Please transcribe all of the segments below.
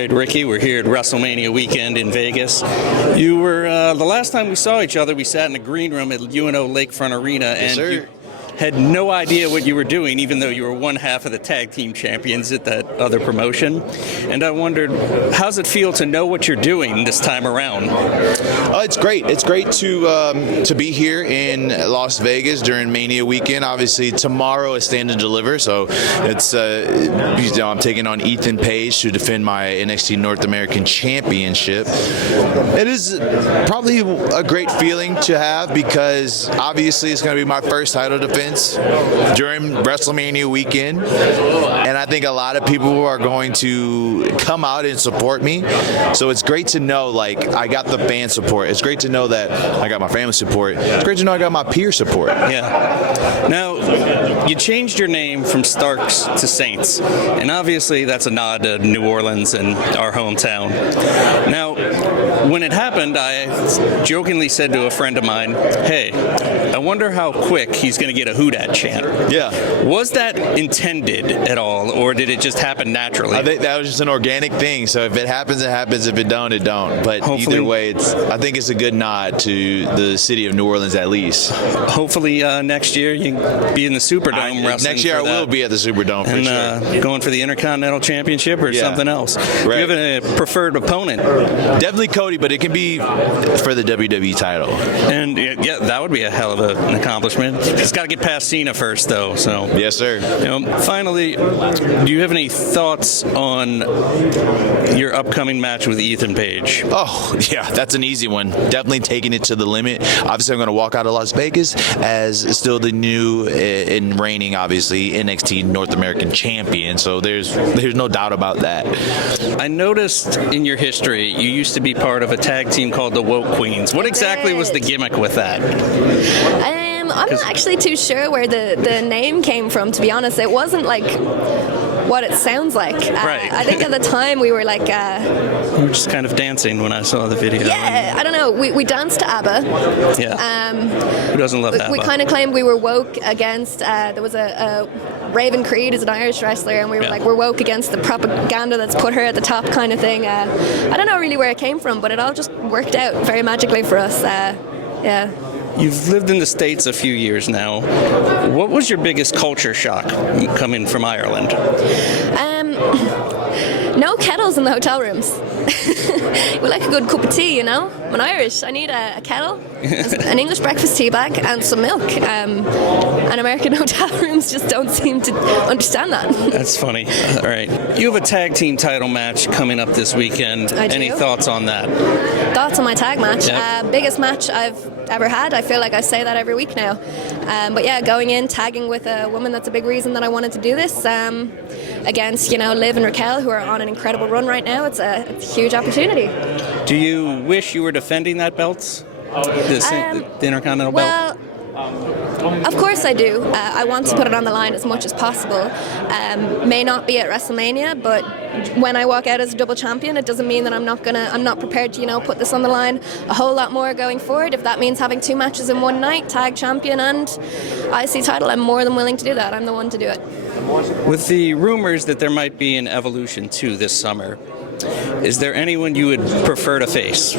right, Ricky, we're here at WrestleMania weekend in Vegas. You were, the last time we saw each other, we sat in a green room at UNO Lakefront Arena, and you had no idea what you were doing, even though you were one half of the tag team champions at that other promotion. And I wondered, how's it feel to know what you're doing this time around? It's great. It's great to be here in Las Vegas during Mania weekend. Obviously, tomorrow is Stand and Deliver, so it's I'm taking on Ethan Page to defend my NXT North American Championship. It is probably a great feeling to have because obviously it's going to be my first title defense during WrestleMania weekend, and I think a lot of people are going to come out and support me. So it's great to know, like, I got the fan support. It's great to know that I got my family support. It's great to know I got my peer support. Yeah. Now, you changed your name from Starks to Saints, and obviously that's a nod to New Orleans and our hometown. Now, when it happened, I jokingly said to a friend of mine, hey, I wonder how quick he's going to get a Who Dat chant. Yeah. Was that intended at all, or did it just happen naturally? I think that was just an organic thing. So if it happens, it happens. If it don't, it don't. But hopefully, either way, I think it's a good nod to the city of New Orleans at least. Hopefully next year you can be in the Superdome wrestling. Next year I will be at the Superdome for sure. Going for the Intercontinental Championship or something else. Right. Do you have a preferred opponent? Definitely Cody, but it can be for the WWE title. And yeah, that would be a hell of an accomplishment. It's got to get past Cena first, though. So yes, sir. Finally, do you have any thoughts on your upcoming match with Ethan Page? Oh, yeah, that's an easy one. Definitely taking it to the limit. Obviously, I'm going to walk out of Las Vegas as still the new and reigning, obviously, NXT North American champion. So there's no doubt about that. I noticed in your history you used to be part of a tag team called the Woke Queens. What exactly was the gimmick with that? I'm not actually too sure where the name came from, to be honest. It wasn't like what it sounds like. Right. I think at the time we were like... we were just kind of dancing when I saw the video. Yeah, I don't know. We danced to ABBA. Yeah. Who doesn't love ABBA? We kind of claimed we were woke against... there was a Raven Creed is an Irish wrestler, and we were like, we're woke against the propaganda that's put her at the top kind of thing. I don't know really where it came from, but it all just worked out very magically for us. Yeah. You've lived in the States a few years now. What was your biggest culture shock coming from Ireland? No kettles in the hotel rooms. We like a good cup of tea, you know? I'm Irish. I need a kettle, an English breakfast tea bag, and some milk. And American hotel rooms just don't seem to understand that. That's funny. All right. You have a tag team title match coming up this weekend. I do. Any thoughts on that? Thoughts on my tag match? Yep. Biggest match I've ever had. I feel like I say that every week now. But yeah, going in, tagging with a woman, that's a big reason that I wanted to do this. Against, Liv and Raquel, who are on an incredible run right now. It's a huge opportunity. Do you wish you were defending that belt? The Intercontinental belt? Of course I do. I want to put it on the line as much as possible. May not be at WrestleMania, but when I walk out as a double champion, it doesn't mean that I'm not prepared to, put this on the line a whole lot more going forward. If that means having 2 matches in one night, tag champion and IC title, I'm more than willing to do that. I'm the one to do it. With the rumors that there might be an Evolution 2 this summer, is there anyone you would prefer to face?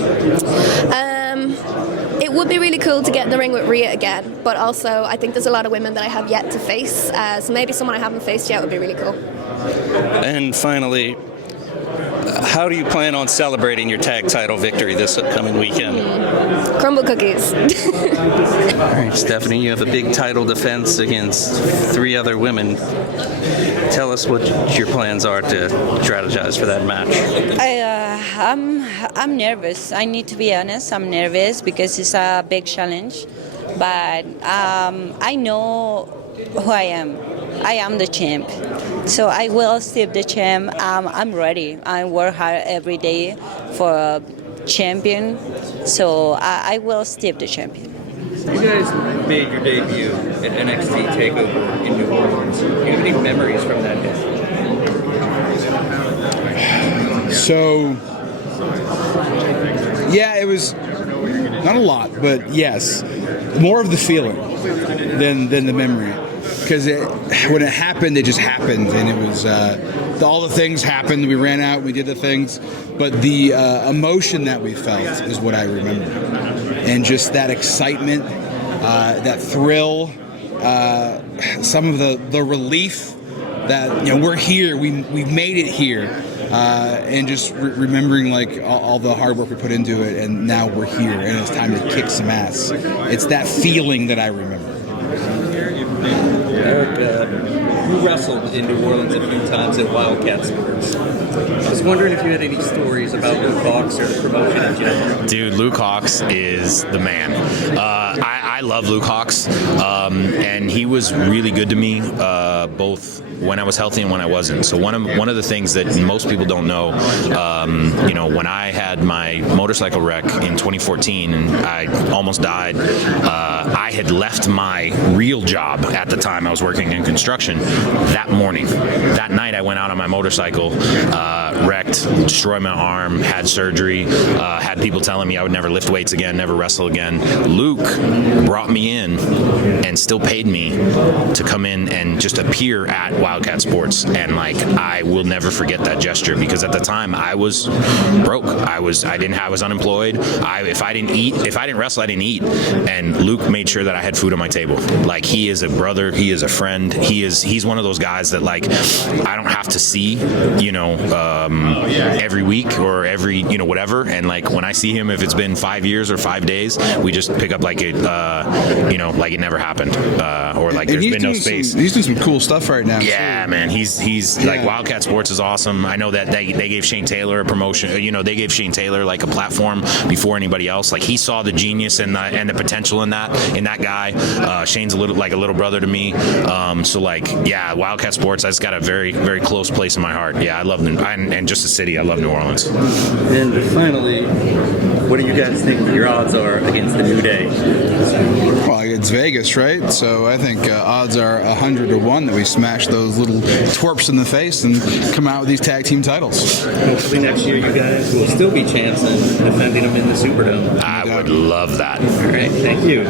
It would be really cool to get in the ring with Rhea again, but also I think there's a lot of women that I have yet to face, so maybe someone I haven't faced yet would be really cool. And finally, how do you plan on celebrating your tag title victory this upcoming weekend? Crumble cookies. All right, Stephanie, you have a big title defense against 3 other women. Tell us what your plans are to strategize for that match. I'm nervous. I need to be honest. I'm nervous because it's a big challenge. But I know who I am. I am the champ. So I will save the champ. I'm ready. I work hard every day for a champion. So I will save the champion. You guys made your debut at NXT TakeOver in New Orleans. Do you have any memories from that day? So, yeah, it was not a lot, but yes, more of the feeling than the memory. Because when it happened, it just happened, and it was all the things happened. We ran out, we did the things, but the emotion that we felt is what I remember, and just that excitement, that thrill, some of the relief that we're here, we've made it here, and just remembering like all the hard work we put into it, and now we're here, and it's time to kick some ass. It's that feeling that I remember. Erik, you wrestled in New Orleans a few times at Wildcat Sports. I was wondering if you had any stories about Luke Hawx or the promotion in general. Dude, Luke Hawx is the man. I love Luke Hawx, and he was really good to me, both when I was healthy and when I wasn't. So one of the things that most people don't know, when I had my motorcycle wreck in 2014 and I almost died, I had left my real job at the time. I was working in construction. That morning, that night, I went out on my motorcycle, wrecked, destroyed my arm, had surgery, had people telling me I would never lift weights again, never wrestle again. Luke brought me in and still paid me to come in and just appear at Wildcat Sports, and like I will never forget that gesture, because at the time I was broke. I was unemployed. If I didn't wrestle, I didn't eat. And Luke made sure that I had food on my table. Like, he is a brother, he is a friend. He's one of those guys that like I don't have to see, every week or every whatever. And like when I see him, if it's been 5 years or 5 days, we just pick up like it like it never happened, or like there's been no space. He's doing some cool stuff right now. Yeah, man, he's like, Wildcat Sports is awesome. I know that they gave Shane Taylor a promotion. They gave Shane Taylor like a platform before anybody else. Like, he saw the genius and the potential in that guy. Shane's a little brother to me. So like, yeah, Wildcat Sports, that's got a very, very close place in my heart. Yeah, I love them, and just the city. I love New Orleans. And finally, what do you guys think your odds are against the New Day? Well, it's Vegas, right? So I think odds are 100 to 1 that we smash those little twerps in the face and come out with these tag team titles. Hopefully next year you guys will still be champs and defending them in the Superdome. I would love that. All right, thank you.